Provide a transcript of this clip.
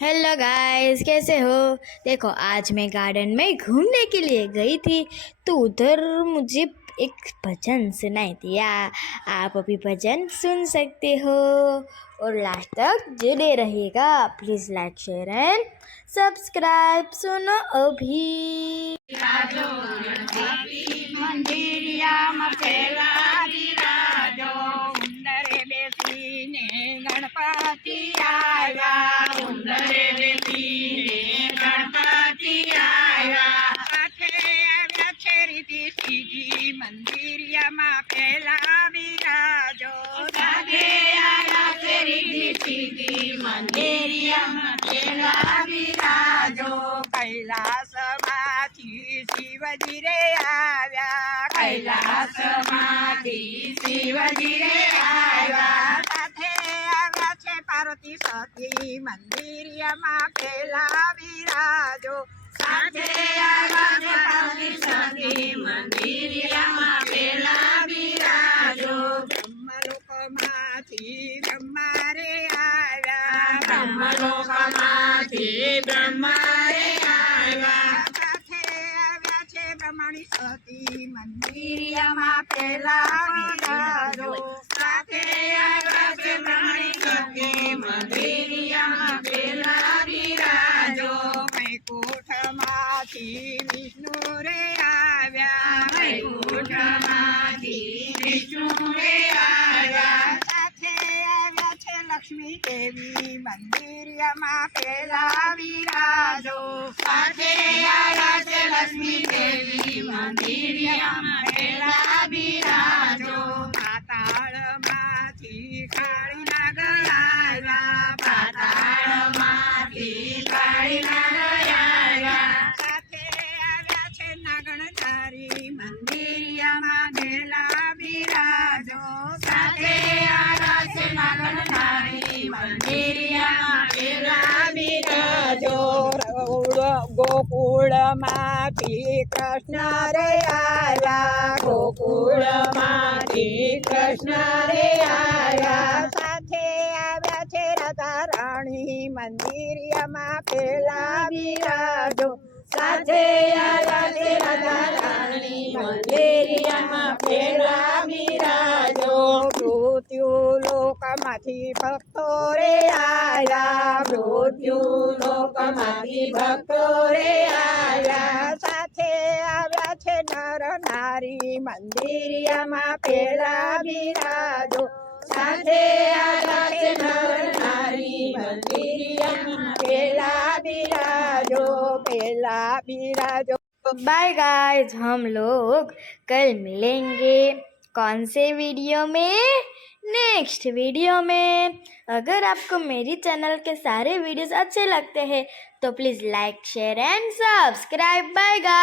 Hello guys, कैसे हो। देखो, आज मैं गार्डन में घूमने के लिए गई थी तो उधर मुझे एक भजन सुनाई दिया। आप अभी भजन सुन सकते हो और लास्ट तक जुड़े रहिएगा। Please like share and subscribe. सुनो अभी। મંદિરિયામાં પેલા વિરાજો ઉંદરે બેસીને ગણપતિ આવ્યા ઉંદરે બેસીને ગણપતિ આવ્યા સાથે આવ્યા છે રીતિ સીધી મંદિરિયામાં પેલા વિરાજો સાથે આવ્યા છે રીતિ સીધી મંદિરિયામાં પેલા વિરાજો કૈલાસમાંથી શિવજી રે આવ્યા કૈલાસમાંથી શિવજી રે આવ્યા સાથે આવ્યા છે પાર્વતી સતી મંદિરિયામાં પેલા વિરાજો સાથે આવ્યા છે પાર્વતી સતી મંદિરિયામાં પેલા વિરાજો બ્રહ્મલોકમાંથી બ્રહ્મા રે આવ્યા બ્રહ્મલોકમાંથી બ્રહ્મા રે આવ્યા સાથે આવ્યા છે બ્રહ્મણી સતી મંદિરિયામાં પેલા વિરાજો સાથે આવ્યા છે બ્રહ્મણી સતી મંદિરિયામાં પેલા વિરાજો વૈકુંઠમાંથી વિષ્ણુ રે આવ્યા વૈકુંઠમાંથી વિષ્ણુ રે આવ્યા સાથે આવ્યા છે લક્ષ્મી દેવી મંદિરિયામાં પેલા વિરાજો સાથે આવ્યા છે લક્ષ્મી દેવી મંદિરિયામાં પેલા વિરાજો પાતાળમાંથી કાળી નાગ આવ્યા પાતાળમાંથી કાળી નાગ આવ્યા સાથે આવ્યા છે નાગણધારી મંદિરિયામાં પેલા વિરાજો સાથે આવ્યા છે નાગણધારી મંદિરિયામાં પેલા વિરાજો ગોકુળમાંથી કૃષ્ણ રે આવ્યા ગોકુળમાંથી કૃષ્ણ રે આવ્યા સાથે આવ્યા છે રાધા રાણી મંદિરિયામાં પેલા વિરાજો સાથે આવ્યા છે રાધા રાણી મંદિરિયામાં પેલા વિરાજો મૃત્યુ લોકમાંથી ભક્તો રે આવ્યા મૃત્યુ લોકમાંથી ભક્તો રે આવ્યા સાથે આવ્યા છે નર નારી મંદિરિયામાં પેલા વિરાજો સાથે આવ્યા છે નર નારી મંદિરિયામાં પેલા विराजो पेला विराजो। बाय गाइस, हम लोग कल मिलेंगे। कौन से वीडियो में? नेक्स्ट वीडियो में। अगर आपको मेरी चैनल के सारे वीडियोस अच्छे लगते हैं तो please like share and subscribe. Bye guys.